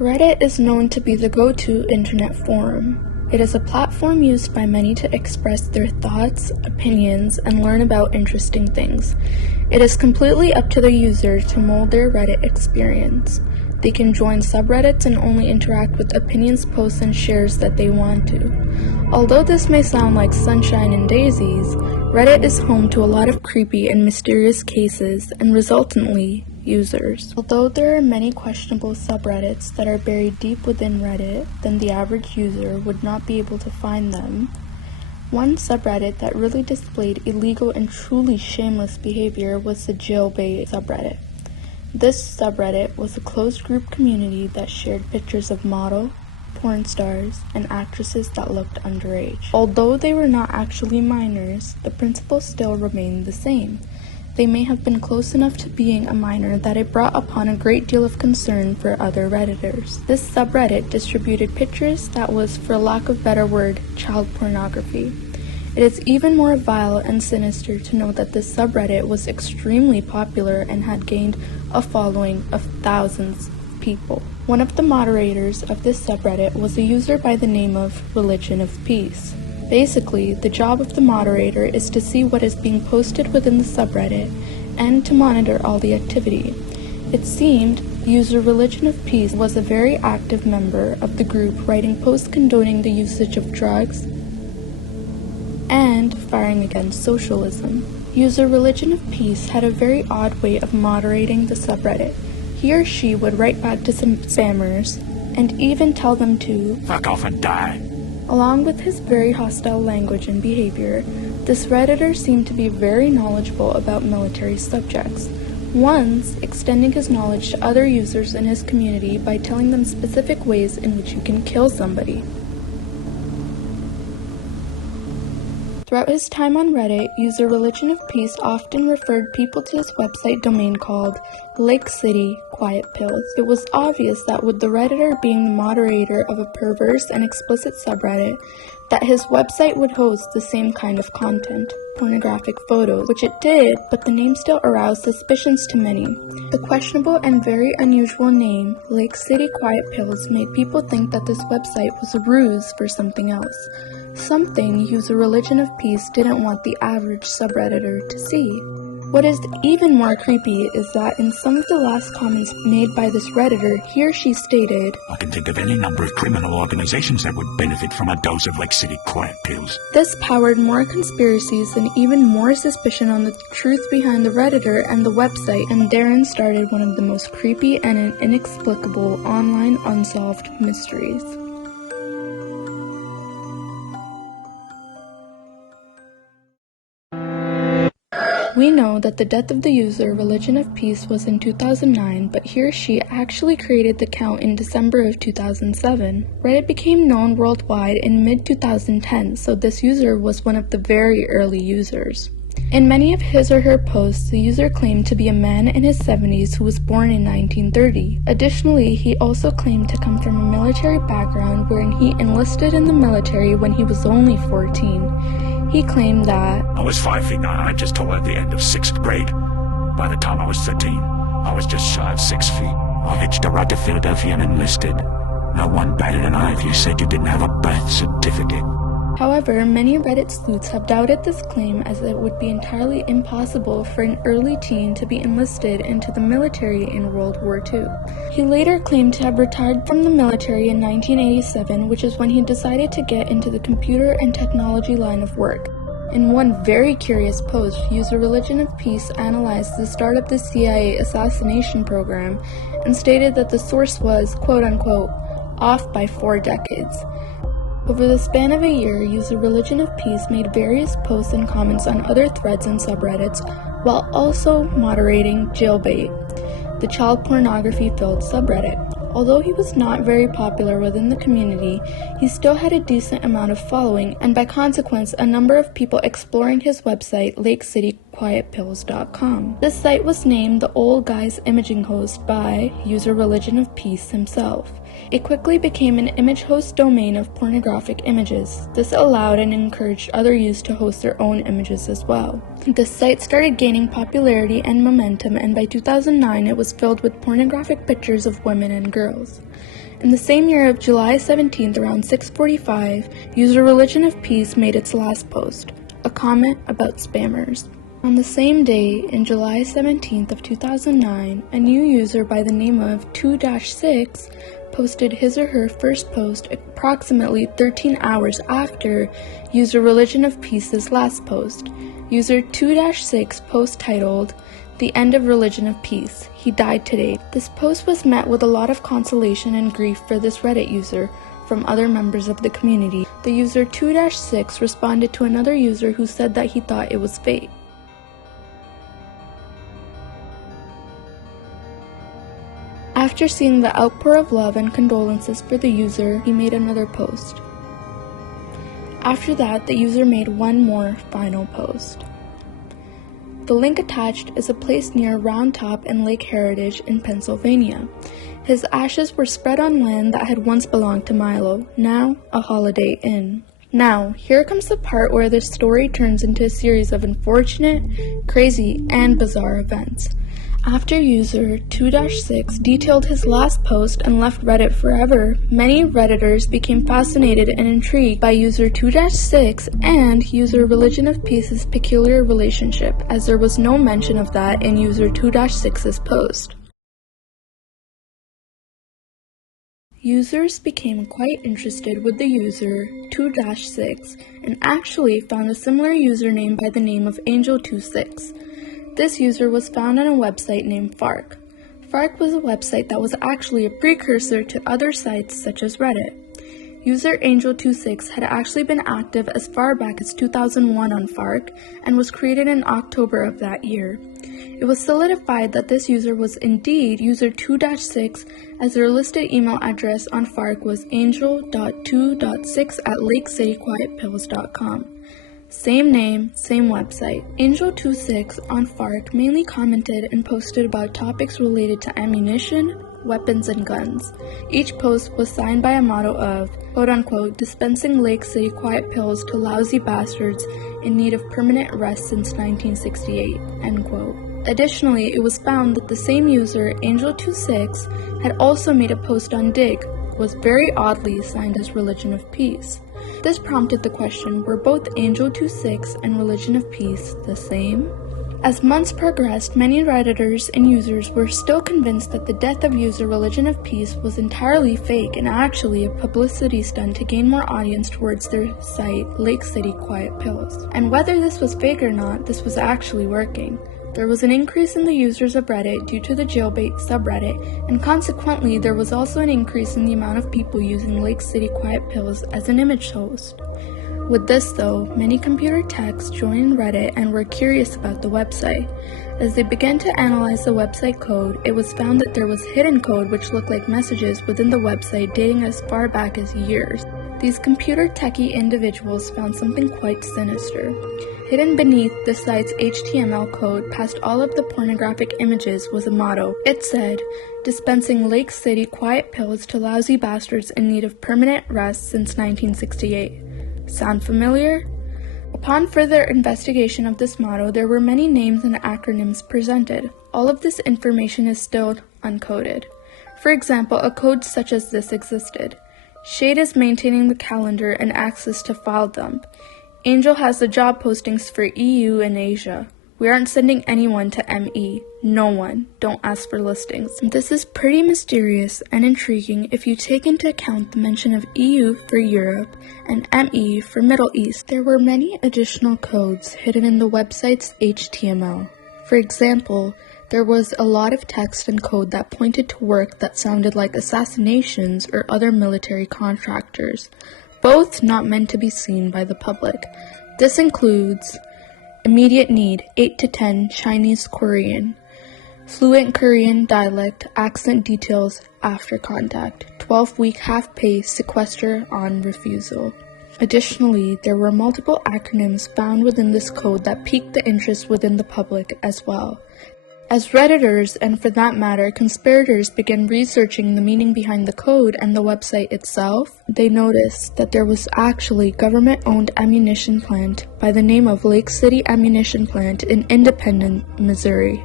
Reddit is known to be the go-to internet forum. It is a platform used by many to express their thoughts, opinions, and learn about interesting things. It is completely up to the user to mold their Reddit experience. They can join subreddits and only interact with opinions, posts, and shares that they want to. Although this may sound like sunshine and daisies, Reddit is home to a lot of creepy and mysterious cases and resultantly, users. Although there are many questionable subreddits that are buried deep within Reddit, then the average user would not be able to find them. One subreddit that really displayed illegal and truly shameless behavior was the jailbait subreddit. This subreddit was a closed group community that shared pictures of model, porn stars, and actresses that looked underage. Although they were not actually minors, the principle still remained the same. They may have been close enough to being a minor that it brought upon a great deal of concern for other Redditors. This subreddit distributed pictures that was, for lack of a better word, child pornography. It is even more vile and sinister to know that this subreddit was extremely popular and had gained a following of thousands of people. One of the moderators of this subreddit was a user by the name of Religionofpeace. Basically, the job of the moderator is to see what is being posted within the subreddit and to monitor all the activity. It seemed user Religionofpeace was a very active member of the group, writing posts condoning the usage of drugs and firing against socialism. User Religionofpeace had a very odd way of moderating the subreddit. He or she would write back to some spammers and even tell them to fuck off and die. Along with his very hostile language and behavior, this Redditor seemed to be very knowledgeable about military subjects, once extending his knowledge to other users in his community by telling them specific ways in which you can kill somebody. Throughout his time on Reddit, user Religionofpeace often referred people to his website domain called Lake City Quiet Pills. It was obvious that with the Redditor being the moderator of a perverse and explicit subreddit, that his website would host the same kind of content, pornographic photos, which it did, but the name still aroused suspicions to many. The questionable and very unusual name, Lake City Quiet Pills, made people think that this website was a ruse for something else. Something user Religionofpeace didn't want the average subredditor to see. What is even more creepy is that in some of the last comments made by this Redditor, he or she stated, I can think of any number of criminal organizations that would benefit from a dose of Lake City Quiet Pills. This powered more conspiracies and even more suspicion on the truth behind the Redditor and the website, and therein started one of the most creepy and inexplicable online unsolved mysteries. We know that the death of the user Religionofpeace was in 2009, but he or she actually created the account in December of 2007. Reddit became known worldwide in mid-2010, so this user was one of the very early users. In many of his or her posts, the user claimed to be a man in his 70s who was born in 1930. Additionally, he also claimed to come from a military background wherein he enlisted in the military when he was only 14. He claimed that I was 5 feet 9, just told at the end of 6th grade. By the time I was 13, I was just shy of 6 feet. I hitched a ride to Philadelphia and enlisted. No one batted an eye if you said you didn't have a birth certificate. However, many Reddit sleuths have doubted this claim, as it would be entirely impossible for an early teen to be enlisted into the military in World War II. He later claimed to have retired from the military in 1987, which is when he decided to get into the computer and technology line of work. In one very curious post, user Religionofpeace analyzed the start of the CIA assassination program and stated that the source was, quote-unquote, off by 4 decades. Over the span of a year, user Religionofpeace made various posts and comments on other threads and subreddits, while also moderating Jailbait, the child pornography-filled subreddit. Although he was not very popular within the community, he still had a decent amount of following, and by consequence, a number of people exploring his website, LakeCityQuietPills.com. This site was named the Old Guy's Imaging Host by user Religionofpeace himself. It quickly became an image host domain of pornographic images. This allowed and encouraged other users to host their own images as well. The site started gaining popularity and momentum, and by 2009 it was filled with pornographic pictures of women and girls. In the same year of July 17th, around 6:45, user Religionofpeace made its last post, a comment about spammers. On the same day, in July 17th of 2009, a new user by the name of 2-6 posted his or her first post approximately 13 hours after user Religionofpeace's last post. User 2-6 post titled, "The End of Religion of Peace. He died today." This post was met with a lot of consolation and grief for this Reddit user from other members of the community. The user 2-6 responded to another user who said that he thought it was fake. After seeing the outpour of love and condolences for the user, he made another post. After that, the user made one more final post. The link attached is a place near Round Top and Lake Heritage in Pennsylvania. His ashes were spread on land that had once belonged to Milo, now a Holiday Inn. Now, here comes the part where this story turns into a series of unfortunate, crazy, and bizarre events. After user 2-6 detailed his last post and left Reddit forever, many Redditors became fascinated and intrigued by user 2-6 and user Religionofpeace's peculiar relationship, as there was no mention of that in user 2-6's post. Users became quite interested with the user 2-6 and actually found a similar username by the name of Angel26. This user was found on a website named FARC. FARC was a website that was actually a precursor to other sites such as Reddit. User Angel26 had actually been active as far back as 2001 on FARC and was created in October of that year. It was solidified that this user was indeed user 2-6, as their listed email address on FARC was angel.2.6@lakecityquietpills.com. Same name, same website. Angel26 on FARC mainly commented and posted about topics related to ammunition, weapons, and guns. Each post was signed by a motto of, quote-unquote, dispensing Lake City quiet pills to lousy bastards in need of permanent rest since 1968, end quote. Additionally, it was found that the same user, Angel26, had also made a post on Dig, was very oddly signed as Religionofpeace. This prompted the question, were both Angel26 and Religionofpeace the same? As months progressed, many Redditors and users were still convinced that the death of user Religionofpeace was entirely fake and actually a publicity stunt to gain more audience towards their site, Lake City Quiet Pills. And whether this was fake or not, this was actually working. There was an increase in the users of Reddit due to the jailbait subreddit, and consequently there was also an increase in the amount of people using Lake City Quiet Pills as an image host. With this though, many computer techs joined Reddit and were curious about the website. As they began to analyze the website code, it was found that there was hidden code which looked like messages within the website dating as far back as years. These computer techie individuals found something quite sinister. Hidden beneath the site's HTML code past all of the pornographic images was a motto. It said, dispensing Lake City quiet pills to lousy bastards in need of permanent rest since 1968. Sound familiar? Upon further investigation of this motto, there were many names and acronyms presented. All of this information is still uncoded. For example, a code such as this existed. Shade is maintaining the calendar and access to file dump. Angel has the job postings for EU and Asia. We aren't sending anyone to ME. No one. Don't ask for listings. This is pretty mysterious and intriguing if you take into account the mention of EU for Europe and ME for Middle East. There were many additional codes hidden in the website's HTML. For example, there was a lot of text and code that pointed to work that sounded like assassinations or other military contractors, both not meant to be seen by the public. This includes immediate need, 8 to 10, Chinese Korean, fluent Korean dialect, accent details after contact, 12-week half-pay sequester on refusal. Additionally, there were multiple acronyms found within this code that piqued the interest within the public as well. As Redditors, and for that matter, conspirators began researching the meaning behind the code and the website itself, they noticed that there was actually a government-owned ammunition plant by the name of Lake City Ammunition Plant in Independence, Missouri.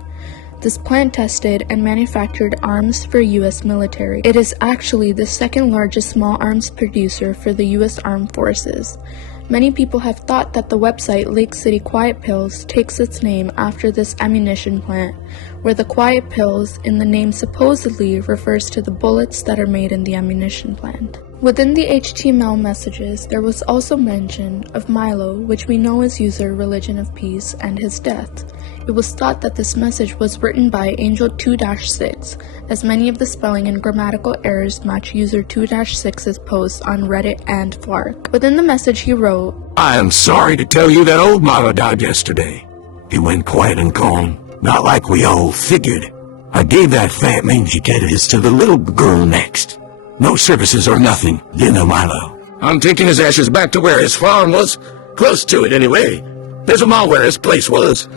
This plant tested and manufactured arms for U.S. military. It is actually the second largest small arms producer for the U.S. Armed Forces. Many people have thought that the website Lake City Quiet Pills takes its name after this ammunition plant, where the quiet pills in the name supposedly refers to the bullets that are made in the ammunition plant. Within the HTML messages, there was also mention of Milo, which we know as user Religionofpeace, and his death. It was thought that this message was written by Angel 2-6, as many of the spelling and grammatical errors match user 2-6's posts on Reddit and FARC. Within the message he wrote, I am sorry to tell you that old Milo died yesterday. He went quiet and calm, not like we all figured. I gave that fat mangy cat of his to the little girl next. No services or nothing, you know Milo. I'm taking his ashes back to where his farm was. Close to it anyway. There's a mall where his place was.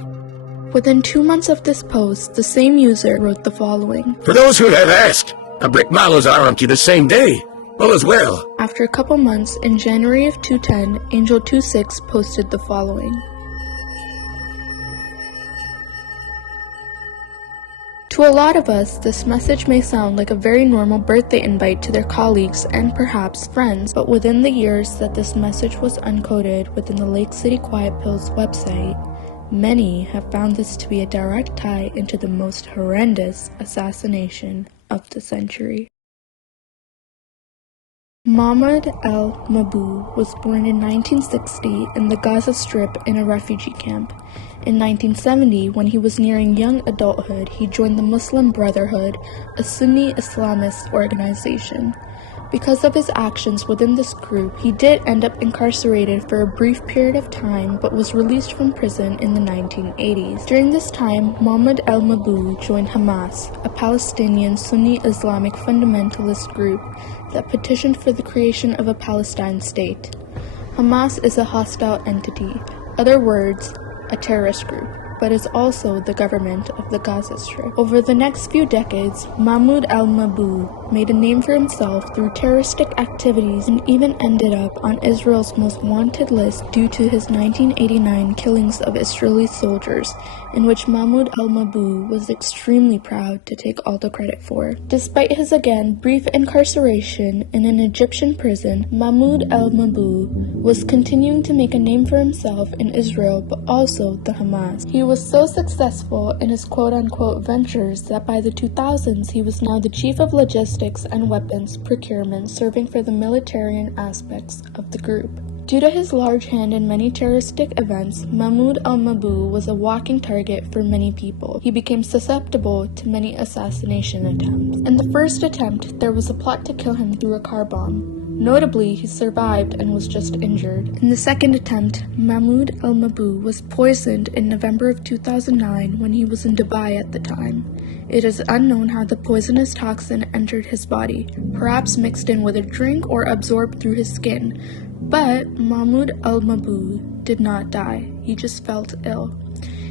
Within 2 months of this post, the same user wrote the following. For those who have asked, I bricked Milo's arm the same day. All is well. After a couple months, in January of 2010, Angel 26 posted the following. To a lot of us, this message may sound like a very normal birthday invite to their colleagues and perhaps friends, but within the years that this message was uncoded within the Lake City Quiet Pills website, many have found this to be a direct tie into the most horrendous assassination of the century. Mahmoud Al-Mabhouh was born in 1960 in the Gaza Strip in a refugee camp. In 1970, when he was nearing young adulthood, he joined the Muslim Brotherhood, a Sunni Islamist organization. Because of his actions within this group, he did end up incarcerated for a brief period of time but was released from prison in the 1980s. During this time, Mahmoud Al-Mabhouh joined Hamas, a Palestinian Sunni Islamic fundamentalist group that petitioned for the creation of a Palestine state. Hamas is a hostile entity, other words, a terrorist group, but is also the government of the Gaza Strip. Over the next few decades, Mahmoud Al-Mabhouh made a name for himself through terroristic activities and even ended up on Israel's most wanted list due to his 1989 killings of Israeli soldiers, in which Mahmoud Al-Mabhouh was extremely proud to take all the credit for. Despite his again brief incarceration in an Egyptian prison, Mahmoud Al-Mabhouh was continuing to make a name for himself in Israel but also the Hamas. He was so successful in his quote-unquote ventures that by the 2000s he was now the chief of logistics and weapons procurement, serving for the military aspects of the group. Due to his large hand in many terroristic events, Mahmoud Al-Mabhouh was a walking target for many people. He became susceptible to many assassination attempts. In the first attempt, there was a plot to kill him through a car bomb. Notably, he survived and was just injured. In the second attempt, Mahmoud Al-Mabhouh was poisoned in November of 2009 when he was in Dubai at the time. It is unknown how the poisonous toxin entered his body, perhaps mixed in with a drink or absorbed through his skin. But Mahmoud Al-Mabhouh did not die, he just felt ill.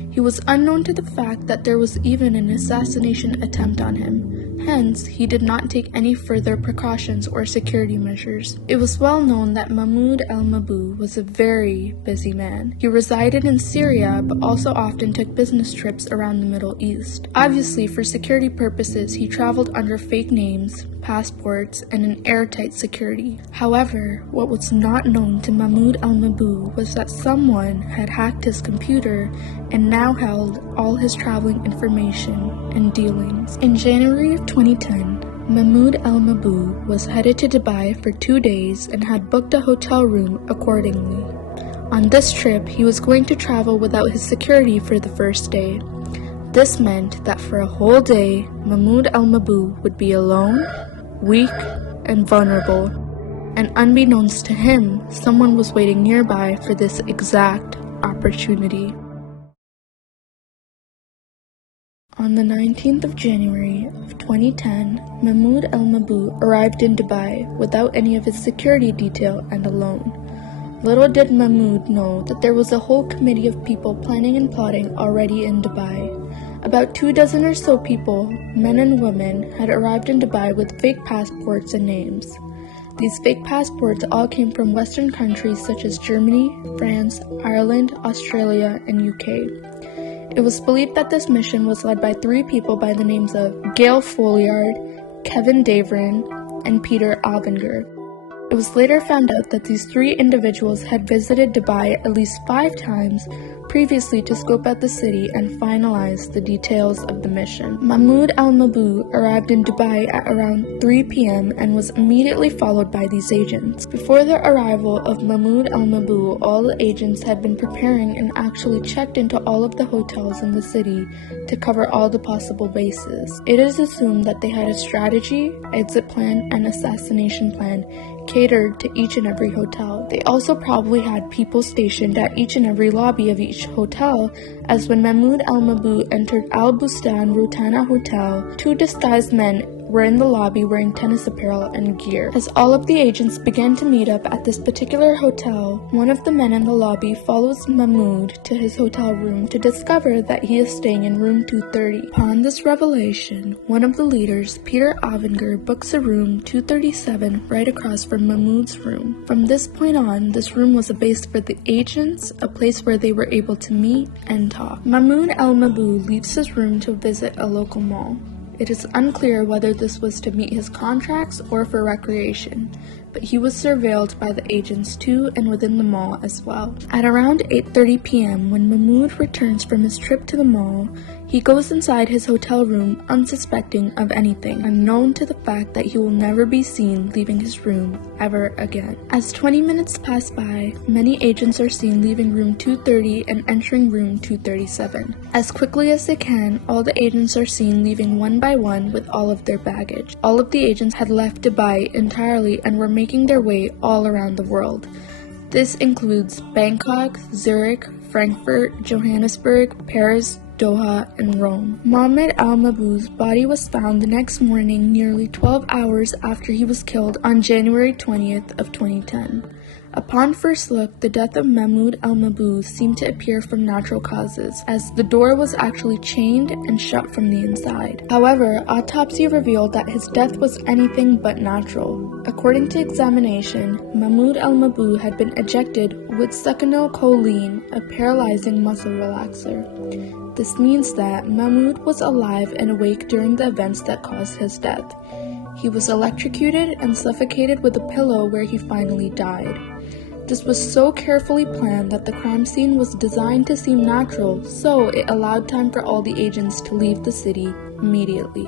He was unknown to the fact that there was even an assassination attempt on him. Hence, he did not take any further precautions or security measures. It was well known that Mahmoud Al-Mabhouh was a very busy man. He resided in Syria, but also often took business trips around the Middle East. Obviously, for security purposes, he traveled under fake names, passports, and an airtight security. However, what was not known to Mahmoud Al-Mabhouh was that someone had hacked his computer and now held all his traveling information and dealings. In January of 2010, Mahmoud Al-Mabhouh was headed to Dubai for 2 days and had booked a hotel room accordingly. On this trip, he was going to travel without his security for the first day. This meant that for a whole day, Mahmoud Al-Mabhouh would be alone, weak, and vulnerable. And unbeknownst to him, someone was waiting nearby for this exact opportunity. On the 19th of January of 2010, Mahmoud Al-Mabhouh arrived in Dubai without any of his security detail and alone. Little did Mahmoud know that there was a whole committee of people planning and plotting already in Dubai. About 24 or so people, men and women, had arrived in Dubai with fake passports and names. These fake passports all came from Western countries such as Germany, France, Ireland, Australia, and UK. It was believed that this mission was led by 3 people by the names of Gail Folliard, Kevin Davern, and Peter Alvinger. It was later found out that these 3 individuals had visited Dubai at least 5 times previously to scope out the city and finalize the details of the mission. Mahmoud Al-Mabhouh arrived in Dubai at around 3 p.m. and was immediately followed by these agents. Before the arrival of Mahmoud Al-Mabhouh, all the agents had been preparing and actually checked into all of the hotels in the city to cover all the possible bases. It is assumed that they had a strategy, exit plan, and assassination plan catered to each and every hotel. They also probably had people stationed at each and every lobby of each hotel, as when Mahmoud Al-Mabhouh entered Al Bustan Rotana Hotel, 2 disguised men were in the lobby wearing tennis apparel and gear. As all of the agents began to meet up at this particular hotel, one of the men in the lobby follows Mahmoud to his hotel room to discover that he is staying in room 230. Upon this revelation, one of the leaders, Peter Alvinger, books a room 237 right across from Mahmoud's room. From this point on, this room was a base for the agents, a place where they were able to meet and talk. Mahmoud Al-Mabhouh leaves his room to visit a local mall. It is unclear whether this was to meet his contracts or for recreation, but he was surveilled by the agents to and within the mall as well. At around 8:30 p.m., when Mahmoud returns from his trip to the mall, he goes inside his hotel room unsuspecting of anything, unknown to the fact that he will never be seen leaving his room ever again. As 20 minutes pass by, many agents are seen leaving room 230 and entering room 237. As quickly as they can, all the agents are seen leaving one by one with all of their baggage. All of the agents had left Dubai entirely and were making their way all around the world. This includes Bangkok, Zurich, Frankfurt, Johannesburg, Paris, Doha, and Rome. Mahmoud Al-Mabhouh's body was found the next morning, nearly 12 hours after he was killed on January 20th of 2010. Upon first look, the death of Mahmoud Al-Mabhouh seemed to appear from natural causes, as the door was actually chained and shut from the inside. However, autopsy revealed that his death was anything but natural. According to examination, Mahmoud Al-Mabhouh had been ejected with succinylcholine, a paralyzing muscle relaxer. This means that Mahmoud was alive and awake during the events that caused his death. He was electrocuted and suffocated with a pillow where he finally died. This was so carefully planned that the crime scene was designed to seem natural, so it allowed time for all the agents to leave the city immediately.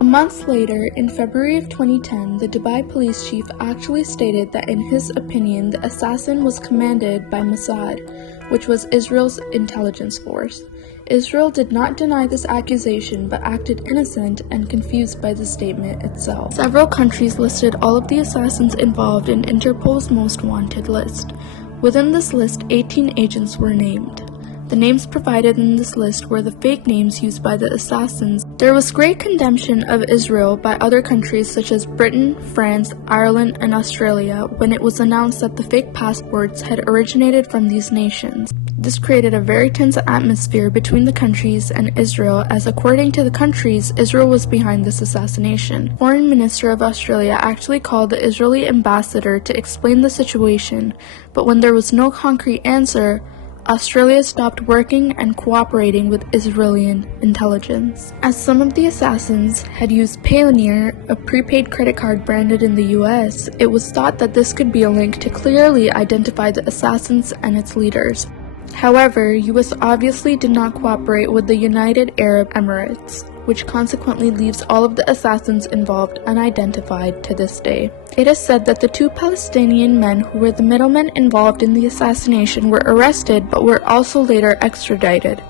A month later, in February of 2010, the Dubai police chief actually stated that in his opinion, the assassin was commanded by Mossad, which was Israel's intelligence force. Israel did not deny this accusation but acted innocent and confused by the statement itself. Several countries listed all of the assassins involved in Interpol's most wanted list. Within this list, 18 agents were named. The names provided in this list were the fake names used by the assassins. There was great condemnation of Israel by other countries such as Britain, France, Ireland, and Australia when it was announced that the fake passports had originated from these nations. This created a very tense atmosphere between the countries and Israel, as according to the countries, Israel was behind this assassination. Foreign Minister of Australia actually called the Israeli ambassador to explain the situation, but when there was no concrete answer, Australia stopped working and cooperating with Israeli intelligence. As some of the assassins had used Payoneer, a prepaid credit card branded in the US, it was thought that this could be a link to clearly identify the assassins and its leaders. However, US obviously did not cooperate with the United Arab Emirates, which consequently leaves all of the assassins involved unidentified to this day. It is said that the 2 Palestinian men who were the middlemen involved in the assassination were arrested but were also later extradited.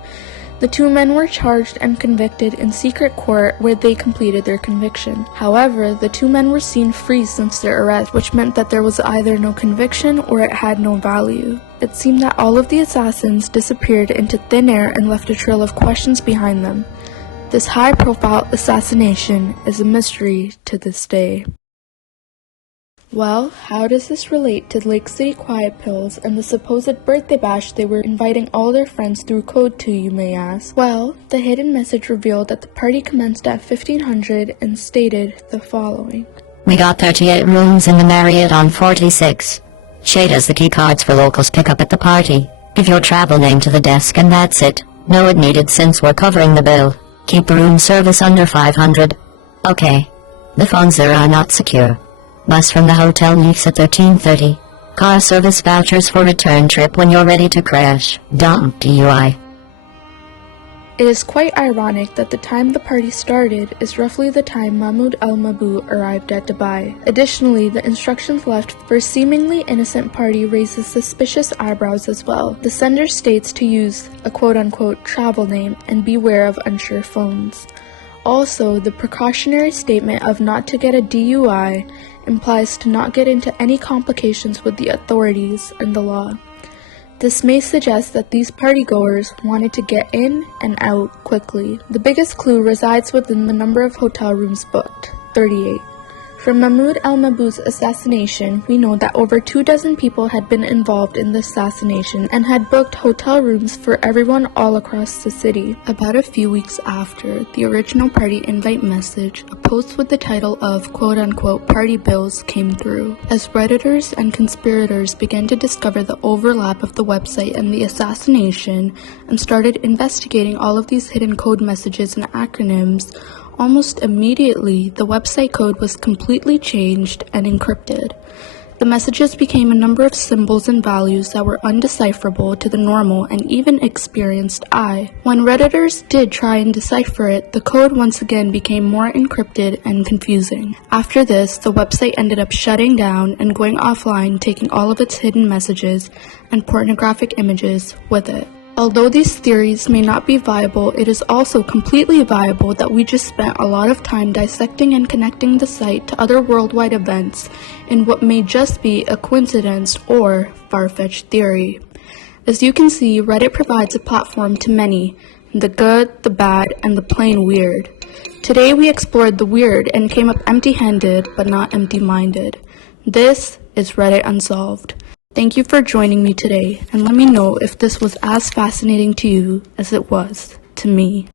The 2 men were charged and convicted in secret court where they completed their conviction. However, the 2 men were seen free since their arrest, which meant that there was either no conviction or it had no value. It seemed that all of the assassins disappeared into thin air and left a trail of questions behind them. This high-profile assassination is a mystery to this day. Well, how does this relate to Lake City Quiet Pills and the supposed birthday bash they were inviting all their friends through code to, you may ask? Well, the hidden message revealed that the party commenced at 1500 and stated the following. We got 38 rooms in the Marriott on 46. Shade has the key cards for locals pick up at the party. Give your travel name to the desk and that's it. No it needed since we're covering the bill. Keep room service under 500. Okay. The phones there are not secure. Bus from the hotel leaves at 13:30. Car service vouchers for return trip when you're ready to crash. Don't DUI. It is quite ironic that the time the party started is roughly the time Mahmoud Al-Mabhouh arrived at Dubai. Additionally, the instructions left for a seemingly innocent party raises suspicious eyebrows as well. The sender states to use a quote-unquote travel name and beware of unsure phones. Also, the precautionary statement of not to get a DUI implies to not get into any complications with the authorities and the law. This may suggest that these partygoers wanted to get in and out quickly. The biggest clue resides within the number of hotel rooms booked, 38. From Mahmoud Al-Mabhouh's assassination, we know that over 24 people had been involved in the assassination and had booked hotel rooms for everyone all across the city. About a few weeks after the original party invite message, a post with the title of quote-unquote party bills came through. As Redditors and conspirators began to discover the overlap of the website and the assassination and started investigating all of these hidden code messages and acronyms, almost immediately, the website code was completely changed and encrypted. The messages became a number of symbols and values that were undecipherable to the normal and even experienced eye. When Redditors did try and decipher it, the code once again became more encrypted and confusing. After this, the website ended up shutting down and going offline, taking all of its hidden messages and pornographic images with it. Although these theories may not be viable, it is also completely viable that we just spent a lot of time dissecting and connecting the site to other worldwide events in what may just be a coincidence or far-fetched theory. As you can see, Reddit provides a platform to many, the good, the bad, and the plain weird. Today we explored the weird and came up empty-handed but not empty-minded. This is Reddit Unsolved. Thank you for joining me today, and let me know if this was as fascinating to you as it was to me.